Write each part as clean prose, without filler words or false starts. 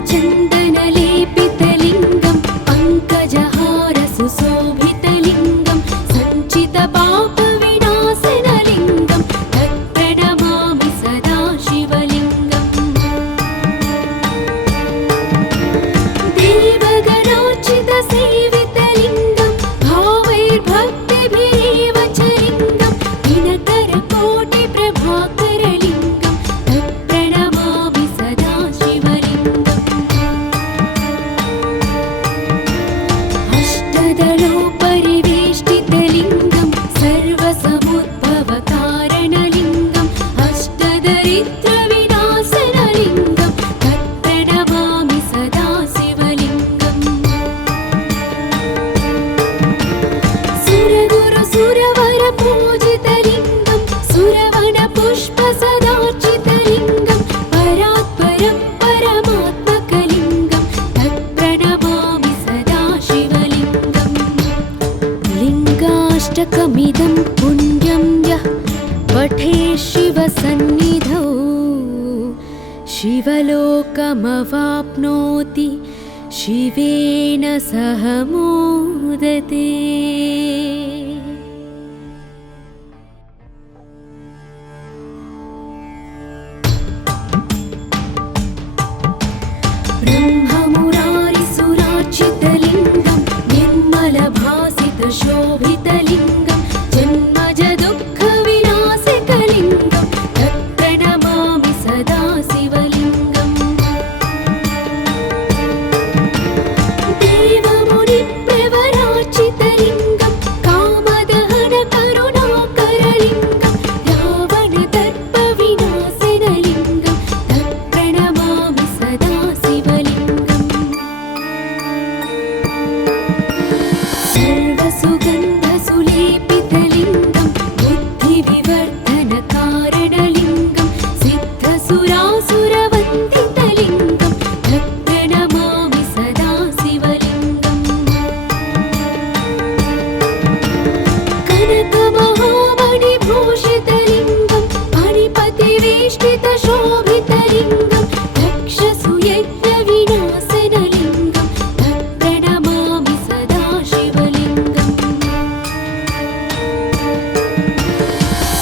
कुङ्कुमचन्दनलेपितलिङ्गं पङ्कजहारसुशोभितलिङ्गं सञ्चितपापविनाशनलिङ्गं तत्प्रणमामि सदा शिवलिङ्गम् देवगणार्चितसेवितलिङ्गं भावैर्भक्तिभिरेव च लिङ्गं दिनकरकोटिप्रभाकरलिङ्गं तत्प्रणमामि सदा शिवलिङ्गम् अष्टदलोपरिवेष्टितलिङ्गं सर्वसमुद्भवकारणलिङ्गम् अष्टदरिद्रविनाशनलिङ्गं तत्प्रणमामि सदा शिवलिङ्गम् सुरगुरुसुरवरपूजितलिङ्गं सुरवनपुष्पसदार्चितलिङ्गं परात्परं परमात्मकलिङ्गं तत्प्रणमामि सदा शिवलिङ्गम् लिङ्गाष्टकमिदं पुण्यं यः पठेत् शिवसन्निधौ शिवलोकमवाप्नोति शिवेन सह मोदते। ब्रह्ममुरारिसुरार्चितलिङ्गं निर्मलभासितशोभितलिङ्गं जन्मजदुःखविनाशकलिङ्गं तत्प्रणमामि सदा शिवलिङ्गम् देवमुनिप्रवरार्चितलिङ्गं कामदहनकरुणाकरलिङ्गं रावणदर्पविनाशनलिङ्गं तत्प्रणमामि सदा शिवलिङ्गम् सर्वसुगन्धसुलेपितलिङ्गं बुद्धिविवर्धनकारणलिङ्गं सिद्धसुरासुरवन्दितलिङ्गं तत्प्रणमामि सदा शिवलिङ्गम् कनकमहामणिभूषितलिङ्गं मणिपतिवेष्टितशोभितलिङ्गं दक्षसुयज्ञविनाशनलिङ्गं तत्प्रणमामि सदा शिवलिङ्गम्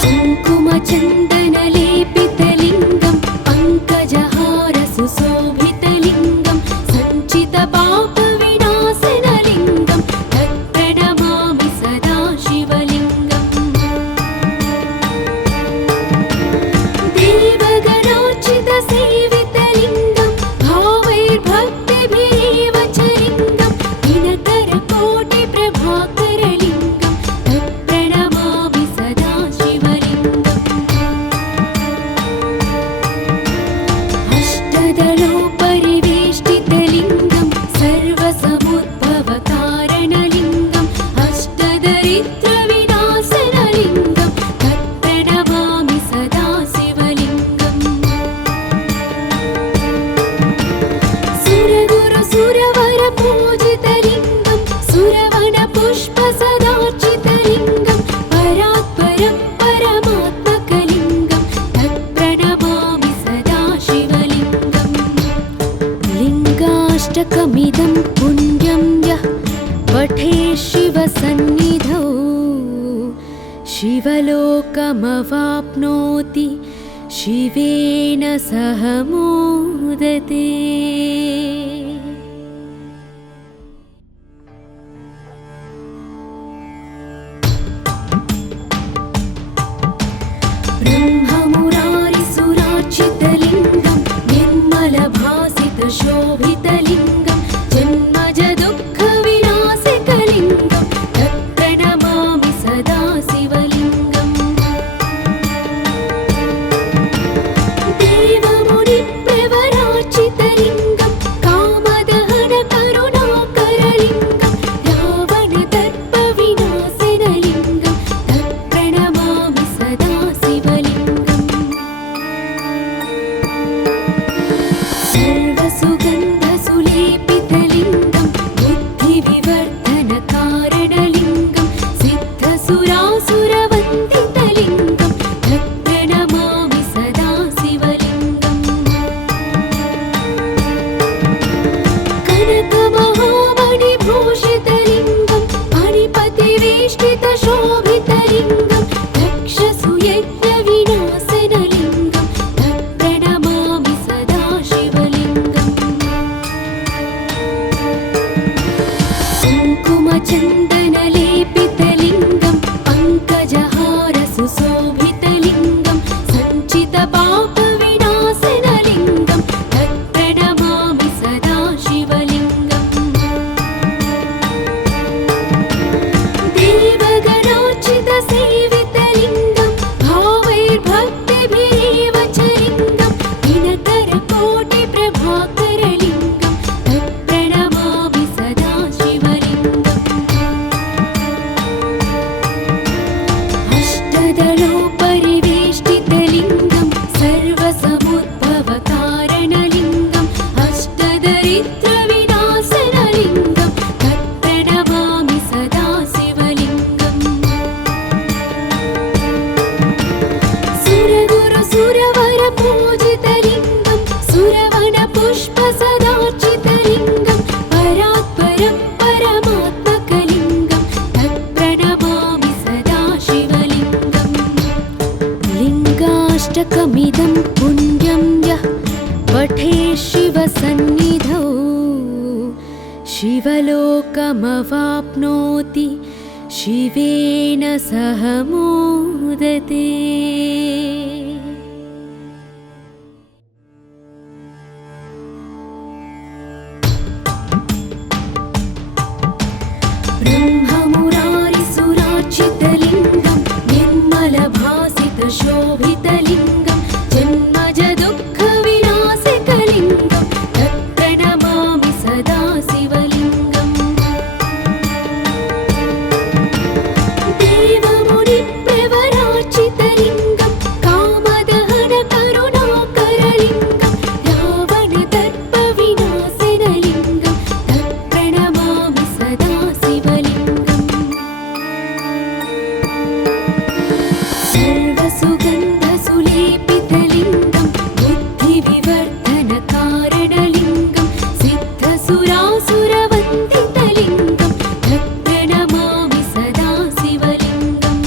कुङ्कुमचन्दनलेपितलिङ्गं पङ्कजहारसुशोभितलिङ्गं सञ्चितपापविनाशनलिङ्गं तत्प्रणमामि सदा शिवलिङ्गम् देवगणार्चितसेवितलिङ्गं भावैर्भक्तिभिरेव च लिङ्गं दिनकरकोटिप्रभाकरलिङ्गं तत्प्रणमामि सदा शिवलिङ्गम् अष्टदलोपरिवेष्टितलिङ्गं सर्वसमुद्भवकारणलिङ्गम् अष्टदरिद्रविनाशनलिङ्गं तत्प्रणमामि सदा शिवलिङ्गम् सुरगुरुसुरवरपूजितलिङ्गं सुरवनपुष्पसदार्चितलिङ्गं परात्परं परमात्मकलिङ्गं तत्प्रणमामि सदा शिवलिङ्गम् लिङ्गाष्टकमिदं पुण्यं यः पठेत् शिवसन्निधौ शिवलोकमवाप्नोति शिवेन सह मोदते। ब्रह्ममुरारिसुरार्चितलिङ्गं निर्मलभासितशोभितलिङ्गं जन्मजदुःखविनाशकलिङ्गं तत्प्रणमामि सदा शिवलिङ्गम् देवमुनिप्रवरार्चितलिङ्गं कामदहनकरुणाकरलिङ्गं रावणदर्पविनाशनलिङ्गं तत्प्रणमामि सदा शिवलिङ्गम् सर्वसुगन्धसुलेपितलिङ्गं बुद्धिविवर्धनकारणलिङ्गं सिद्धसुरासुरवन्दितलिङ्गं तत्प्रणमामि सदा शिवलिङ्गम् प्रभाकरलिङ्गं तत्प्रणमामि सदा शिवलिङ्गम् अष्टदलोपरिवेष्टितलिङ्गं सर्वसमुद्भवकारणलिङ्गम् अष्टदरिद्रविनाशनलिङ्गं तत्प्रणमामि सदा शिवलिङ्गम् सुरगुरुसुरवरपूजितलिङ्गं सुरवनपुष्पसदार्चितलिङ्गं परात्परं परमात्मकलिङ्गं तत्प्रणमामि सदा शिवलिङ्गम् लिङ्गाष्टकमिदं पुण्यं यः पठेत् शिवसन्निधौ शिवलोकमवाप्नोति शिवेन सह मोदते। ब्रह्ममुरारिसुरार्चितलिङ्गं निर्मलभासितशोभितलिङ्गं जन्मजदुःखविनाशकलिङ्गं तत्प्रणमामि सदा शिवलिङ्गम् देवमुनिप्रवरार्चितलिङ्गं कामदहनकरुणाकरलिङ्गं रावणदर्पविनाशनलिङ्गं तत्प्रणमामि सदा शिवलिङ्गम् सर्वसुगन्धसुलेपितलिङ्गं बुद्धिविवर्धनकारणलिङ्गं सिद्धसुरासुरवन्दितलिङ्गं तत्प्रणमामि सदा शिवलिङ्गम्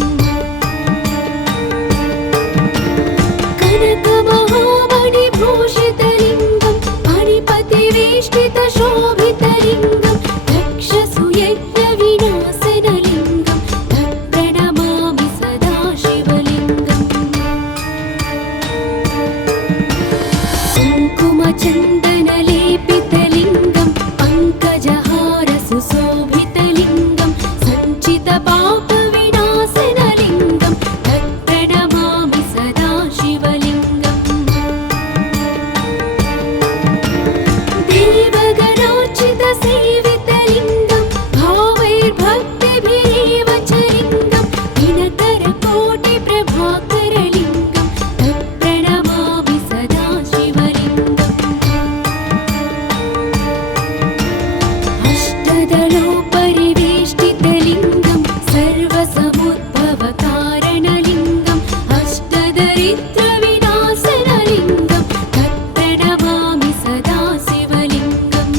कनकमहामणिभूषितलिङ्गं मणिपतिवेष्टितशोभितलिङ्गं दक्षसुयज्ञविनाशनलिङ्गं तत्प्रणमामि सदा शिवलिङ्गम् कुङ्कुमचन्दनलेपितलिङ्गं पङ्कजहारसुशोभितलिङ्गं सञ्चितपापविनाशनलिङ्गं तत्प्रणमामि सदा शिवलिङ्गम् देवगणार्चितसेवितलिङ्गं भावैर्भक्तिभिरेव च लिङ्गं दिनकरकोटिप्रभाकरलिङ्गं तत्प्रणमामि सदा शिवलिङ्गम् अष्टदलोपरिवेष्टितलिङ्गं सर्वसमुद्भवकारणलिङ्गम् अष्टदरिद्रविनाशनलिङ्गं तत्प्रणमामि सदा शिवलिङ्गम्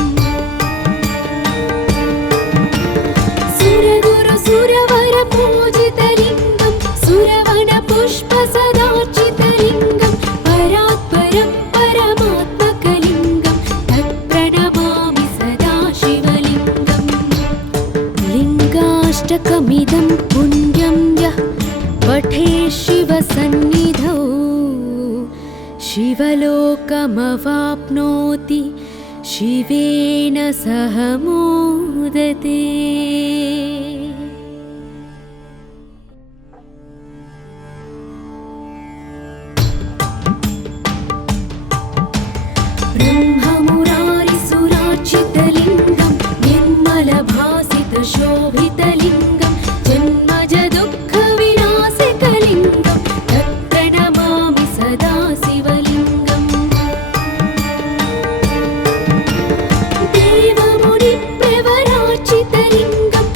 सुरगुरुसुरवरपूजितलिङ्गं सुरवनपुष्पसदार्चितलिङ्गं परात्परं परमात्मकलिङ्गं तत्प्रणमामि सदा शिवलिङ्गम् लिङ्गाष्टकमिदं पुण्यं यः पठेत् शिवसन्निधौ शिवलोकमवाप्नोति शिवेन सह मोदते। ब्रह्ममुरारिसुरार्चितलिङ्गं निर्मलभासितशोभितलिङ्गं जन्मजदुःखविनाशकलिङ्गं तत्प्रणमामि सदा शिवलिङ्गम् देवमुनिप्रवरार्चितलिङ्गं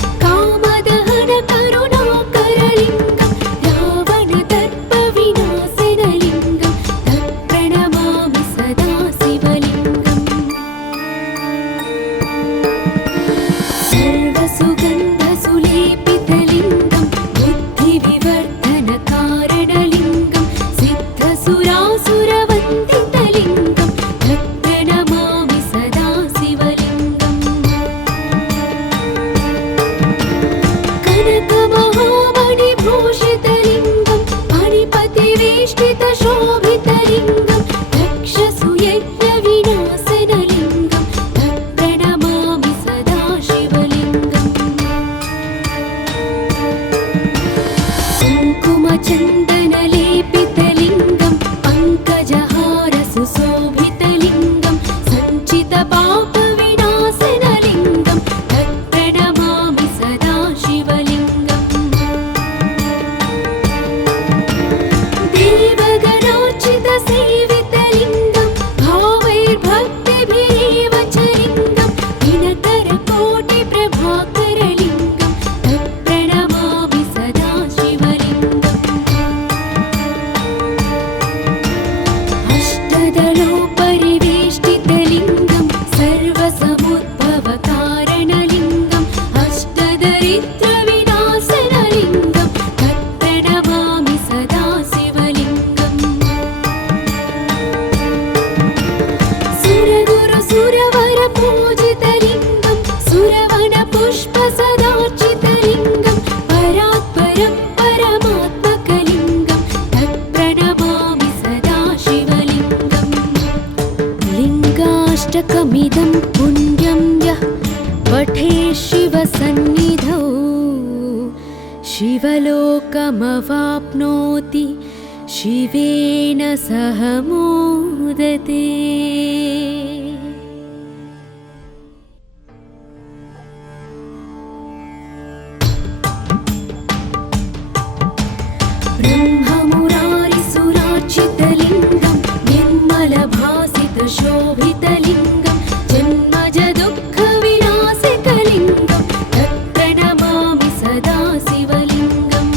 लिङ्गाष्टकमिदं पुण्यं यः पठे शिवसन्निधौ शिवलोकमवाप्नोति शिवेन सह मोदते। ब्रह्ममुरारिसुरार्चितलिङ्गं निर्मलभासितशोभितलिङ्गं जन्मजदुःखविनाशकलिङ्गं तत्प्रणमामि सदा शिवलिङ्गम्।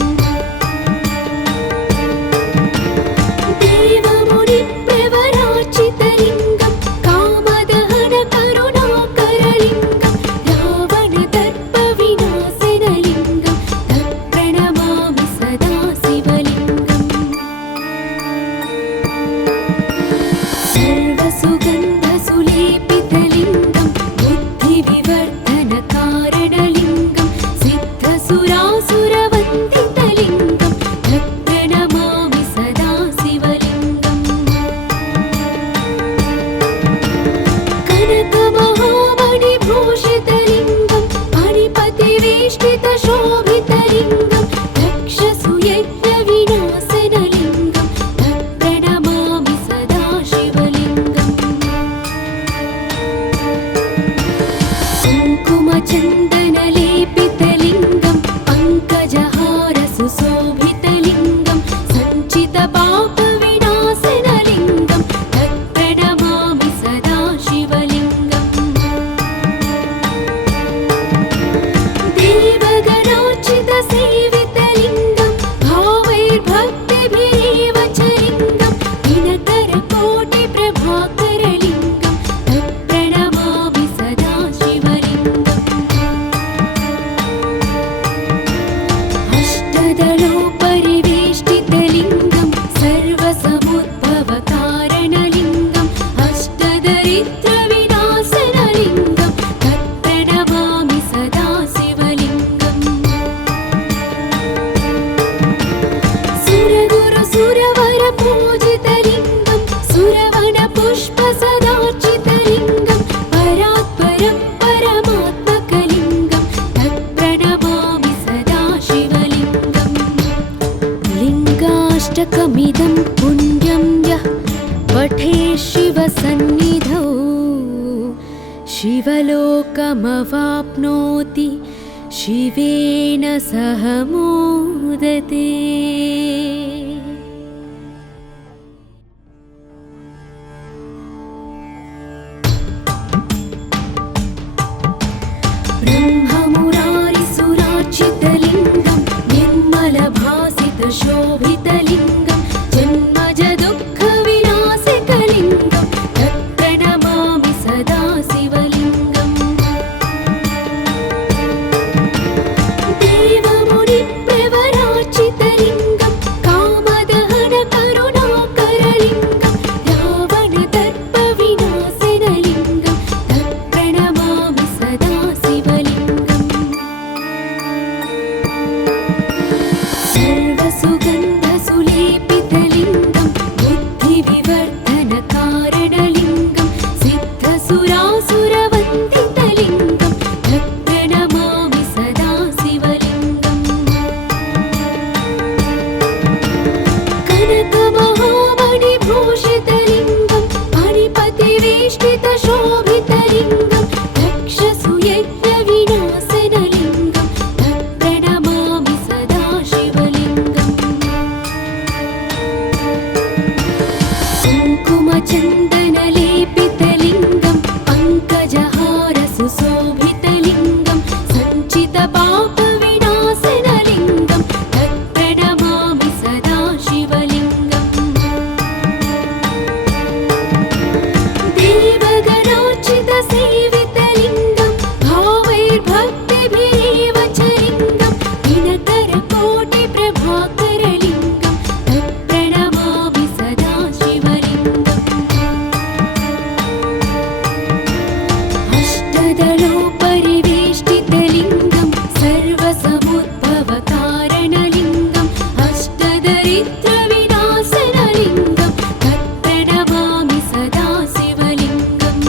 देवमुनिप्रवरार्चितलिङ्गं कामदहनकरुणाकरलिङ्गं रावणदर्पविनाशनलिङ्गं तत्प्रणमामि सदा शिवलिङ्गम्। सर्वसुगन्धसुलेपितलिङ्गं बुद्धिविवर्धनकारणलिङ्गं सिद्धसुरासुरवन्दितलिङ्गं तत्प्रणमामि सदा शिवलिङ्गम्। कनकमहामणिभूषितलिङ्गं मणिपतिवेष्टितशोभितलिङ्गं दक्षसुयज्ञविनाशनलिङ्गं तत्प्रणमामि सदा शिवलिङ्गम्। कुङ्कुमचन्दनलेपितलिङ्गं पङ्कजहारसुशोभितलिङ्गं सञ्चितपापविनाशनलिङ्गं तत्प्रणमामि सदा शिवलिङ्गम्। देवगणार्चितसेवितलिङ्गं भावैर्भक्तिभिरेव च लिङ्गं दिनकरकोटिप्रभाकरलिङ्गं तत्प्रणमामि सदा शिवलिङ्गम्। अष्टदलोपरिवेष्टितलिङ्गं सर्वसमुद्भवकारणलिङ्गं अष्टदरिद्रविनाशनलिङ्गं तत्प्रणमामि सदा शिवलिङ्गम्। सुरगुरुसुरवरपूजितलिङ्गं सुरवनपुष्पसदार्चितलिङ्गं परात्परं परमात्मकलिङ्गं तत्प्रणमामि सदा शिवलिङ्गम्। लिङ्गाष्टकमिदं पुण्यं यः पठे शिवसन्निधौ शिवलोकमवाप्नोति शिवेन सह मोदते। ब्रह्ममुरारिसुरार्चितलिङ्गं निर्मलभासितशोभितलिङ्गं जन्मजदुःखविनाशकलिङ्गं तत्प्रणमामि सदा शिवलिङ्गम्। देवमुनिप्रवरार्चितलिङ्गं कामदहनकरुणाकरलिङ्गं रावणदर्पविनाशनलिङ्गं तत्प्रणमामि सदा शिवलिङ्गम्। सर्वसुगन्धसुलेपितलिङ्गं बुद्धिविवर्धनकारणलिङ्गं सिद्धसुरासुरवन्दितलिङ्गं तत्प्रणमामि सदा शिवलिङ्गम्। कनकमहामणिभूषितलिङ्गं मणिपतिवेष्टितशोभितलिङ्गं दक्षसुयज्ञविनाशनलिङ्गं तत्प्रणमामि सदा शिवलिङ्गम्। कुङ्कुमचन्दनलेपितलिङ्गं पङ्कजहारसुशोभितलिङ्गं सञ्चितपापविनाशनलिङ्गं तत्प्रणमामि सदा शिवलिङ्गम्। देवगणार्चितसेवितलिङ्गं भावैर्भक्तिभिरेव च लिङ्गं दिनकरकोटिप्रभाकरलिङ्गं तत्प्रणमामि सदा शिवलिङ्गम्। अष्टदलोपरिवेष्टितलिङ्गं सर्वसमुद्भवकारणलिङ्गं अष्टदरिद्रविनाशनलिङ्गं तत्प्रणमामि सदा शिवलिङ्गम्।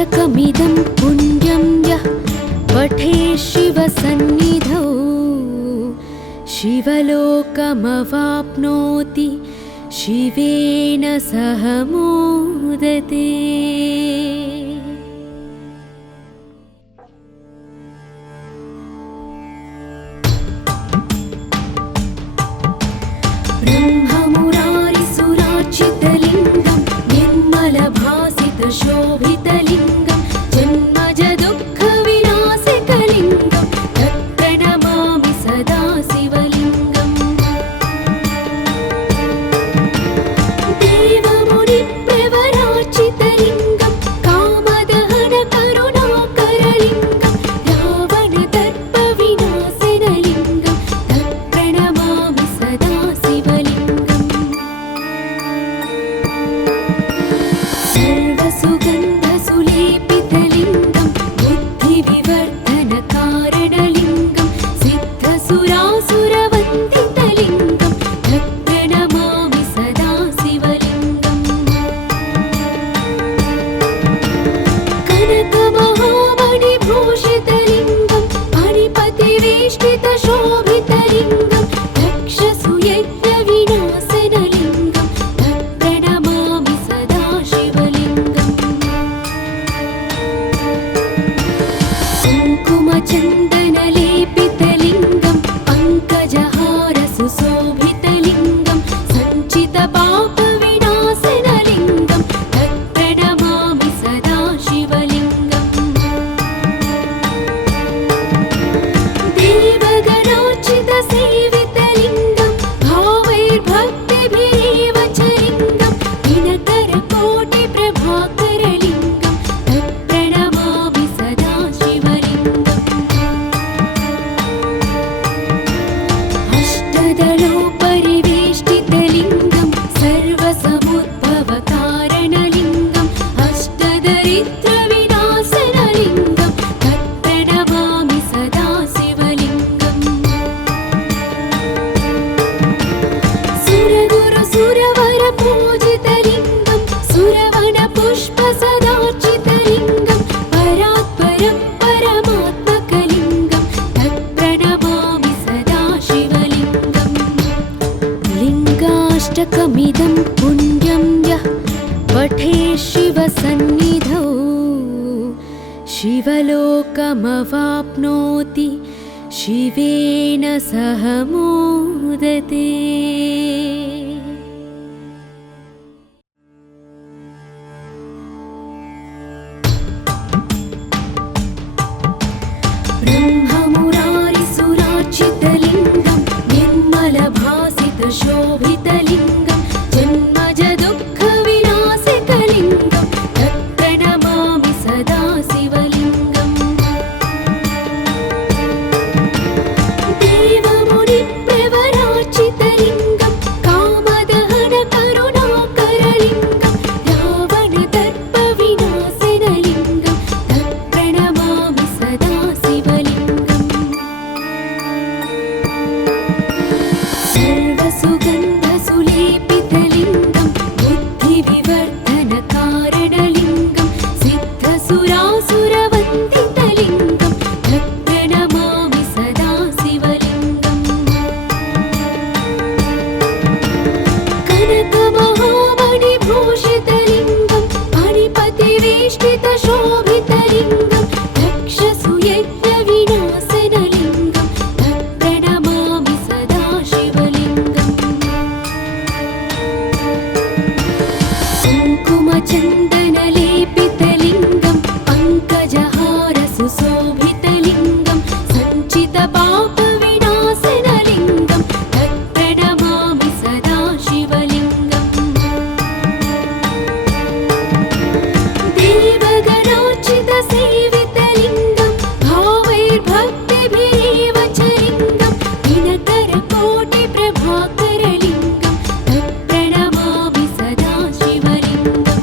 लिङ्गाष्टकमिदं पुण्यं यः पठे शिवसन्निधौ शिवलोकमवाप्नोति शिवेन सह मोदते। ब्रह्ममुरारिसुरार्चितलिङ्गं निर्मलभासितशोभितलिङ्गं जन्मजदुःखविनाशकलिङ्गं तत्प्रणमामि सदा शिवलिङ्गम्। देवमुनिप्रवरार्चितलिङ्गं कामदहनकरुणाकरलिङ्गं रावणदर्पविनाशनलिङ्गं तत्प्रणमामि सदा शिवलिङ्गम्। सर्वसुगन्धसुलेपितलिङ्गं बुद्धिविवर्धनकारणलिङ्गं सिद्धसुरासुरवन्दितलिङ्गं तत्प्रणमामि सदा शिवलिङ्गम्। कनकमहामणिभूषितलिङ्गं मणिपतिवेष्टितशोभितलिङ्गं दक्षसुयज्ञविनाशनलिङ्गं तत्प्रणमामि सदा शिवलिङ्गम्। कुङ्कुमचन्दनलेपितलिङ्गं पङ्कजहारसुशोभितलिङ्गं सञ्चितपापविनाशनलिङ्गं तत्प्रणमामि सदा शिवलिङ्गम्। देवगणार्चितसेवितलिङ्गं भावैर्भक्तिभिरेव च लिङ्गं दिनकरकोटिप्रभाकरलिङ्गं तत्प्रणमामि सदा शिवलिङ्गम्। अष्टदलोपरिवेष्टितलिङ्गं सर्वसमुद्भवकारणलिङ्गं अष्टदरिद्रविनाशनलिङ्गं तत्प्रणमामि सदा शिवलिङ्गम्। सुरगुरुसुरवरपूजितलिङ्गं सुरवनपुष्पसदार्चितलिङ्गं परात्परं परमात्मकलिङ्गं तत्प्रणमामि सदा शिवलिङ्गम्। लिङ्गाष्टकमिदं पुण्यं यः पठे शिवसन्निधौ शिवलोकमवाप्नोति शिवेन सह मोदते। ब्रह्ममुरारिसुरार्चितलिङ्गं निर्मलभासितशोभितलिङ्गं जन्मजदुःखविनाशकलिङ्गं तत्प्रणमामि सदा शिवलिङ्गम्। देवमुनिप्रवरार्चितलिङ्गं कामदहनकरुणाकरलिङ्गं रावणदर्पविनाशनलिङ्गं तत्प्रणमामि सदा शिवलिङ्गम्। सर्वसुगन्धसुलेपितलिङ्गं बुद्धिविवर्धनकारणलिङ्गं सिद्धसुरासुरवन्दितलिङ्गं तत्प्रणमामि सदा शिवलिङ्गम्। कनकमहामणिभूषितलिङ्गं मणिपतिवेष्टितशोभितलिङ्गं दक्षसुयज्ञविनाशनलिङ्गं तत्प्रणमामि सदा शिवलिङ्गम्। कुङ्कुमचन्दनलेपितलिङ्गं पङ्कजहारसुशोभितलिङ्गं सञ्चितपापविनाशनलिङ्गं तत्प्रणमामि सदा शिवलिङ्गम्। देवगणार्चितसेवितलिङ्गं भावैर्भक्तिभिरेव च लिङ्गं दिनकरकोटिप्रभाकरलिङ्गं तत्प्रणमामि सदा शिवलिङ्गम्।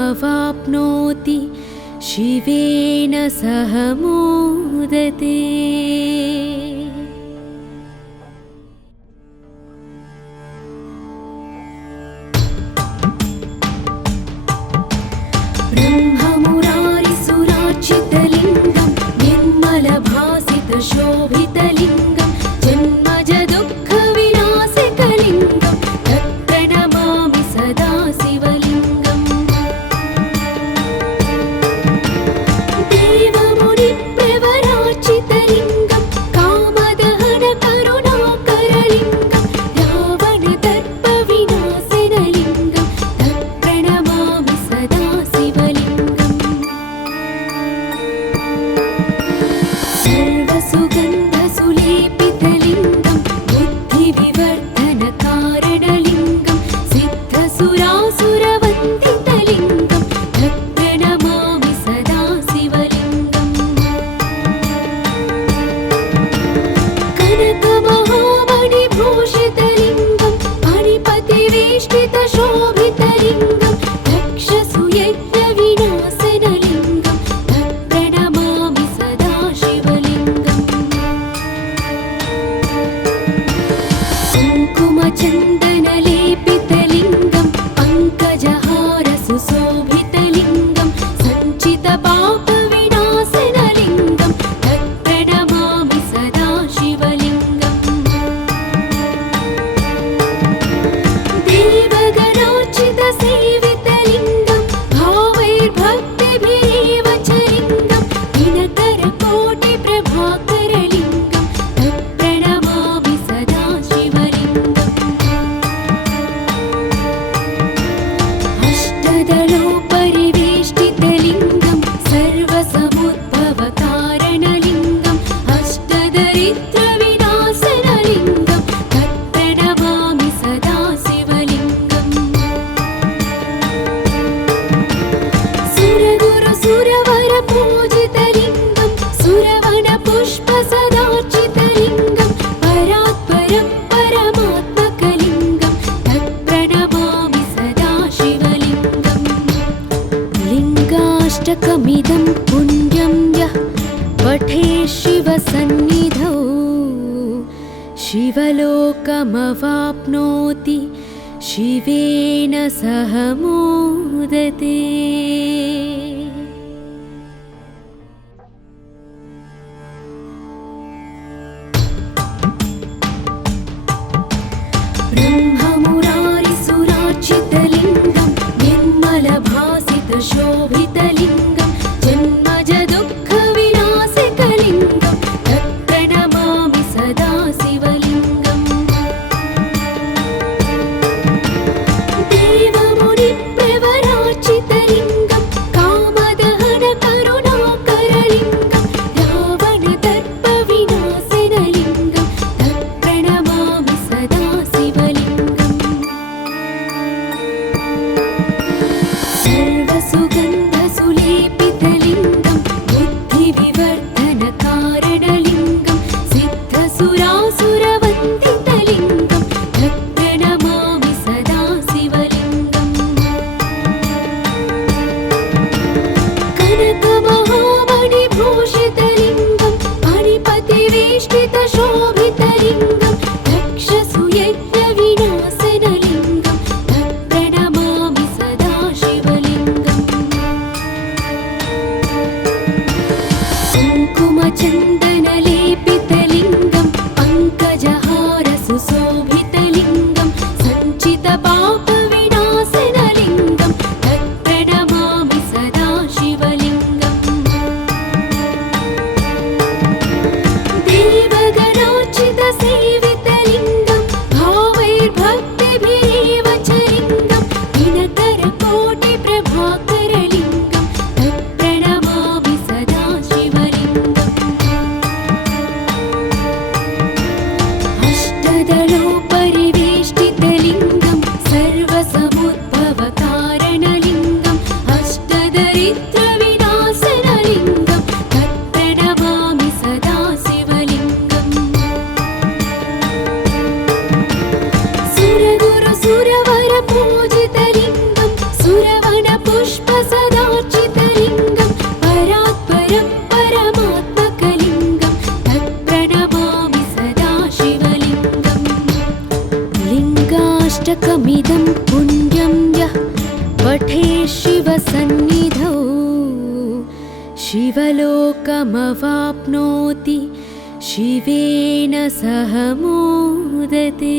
शिवलोकमवाप्नोति शिवेन सह मोदते। ब्रह्ममुरारिसुरार्चितलिङ्गं निर्मलभासितशोभितलिङ्गं जन्मजदुःखविनाशकलिङ्गं तत्प्रणमामि सदा शिवलिङ्गम्। देवमुनिप्रवरार्चितलिङ्गं कामदहनकरुणाकरलिङ्गं रावणदर्पविनाशनलिङ्गं तत्प्रणमामि सदा शिवलिङ्गम्। सर्वसुगन्धसुलेपितलिङ्गं बुद्धिविवर्धनकारणलिङ्गं सिद्धसुरासुरवन्दितलिङ्गं तत्प्रणमामि सदा शिवलिङ्गम्। कनकमहामणिभूषितलिङ्गं मणिपतिवेष्टितशोभितलिङ्गं दक्षसुयज्ञविनाशनलिङ्गं तत्प्रणमामि सदा शिवलिङ्गम्। कुङ्कुमचन्दनलेपितलिङ्गं पङ्कजहारसुशोभितलिङ्गं सञ्चितपापविनाशनलिङ्गं तत्प्रणमामि सदा शिवलिङ्गम्। देवगणार्चितसेवितलिङ्गं भावैर्भक्तिभिरेव च लिङ्गं दिनकरकोटिप्रभाकरलिङ्गं तत्प्रणमामि सदा शिवलिङ्गम्। अष्टदलोपरिवेष्टितलिङ्गं सर्वसमुद्भवकारणलिङ्गं अष्टदरिद्रविनाशनलिङ्गं तत्प्रणमामि सदा शिवलिङ्गम्। सुरगुरुसुरवरपूजितलिङ्गं सुरवनपुष्पसदार्चितलिङ्गं परात्परं परमात्मकलिङ्गं तत्प्रणमामि सदा शिवलिङ्गम्। लिङ्गाष्टकमिदं पुण्यं यः पठेत् शिवसन्निधौ शिवलोकमवाप्नोति शिवेन सह मोदते। ब्रह्ममुरारिसुरार्चितलिङ्गं निर्मलभासितशोभितलिङ्गं जन्मजदुःखविनाशकलिङ्गं तत्प्रणमामि सदा शिवलिङ्गम्। देवमुनिप्रवरार्चितलिङ्गं कामदहनकरुणाकरलिङ्गं रावणदर्पविनाशनलिङ्गं तत्प्रणमामि सदा शिवलिङ्गम्। सर्वसुगन्धसुलेपितलिङ्गं पुष्पसदार्चितलिङ्गं परात्परं परमात्मकलिङ्गं तत्प्रणमामि सदा शिवलिङ्गम् लिङ्गाष्टकमिदं पुण्यं यः पठे शिवसन्निधौ शिवलोकमवाप्नोति शिवेन सह मोदते।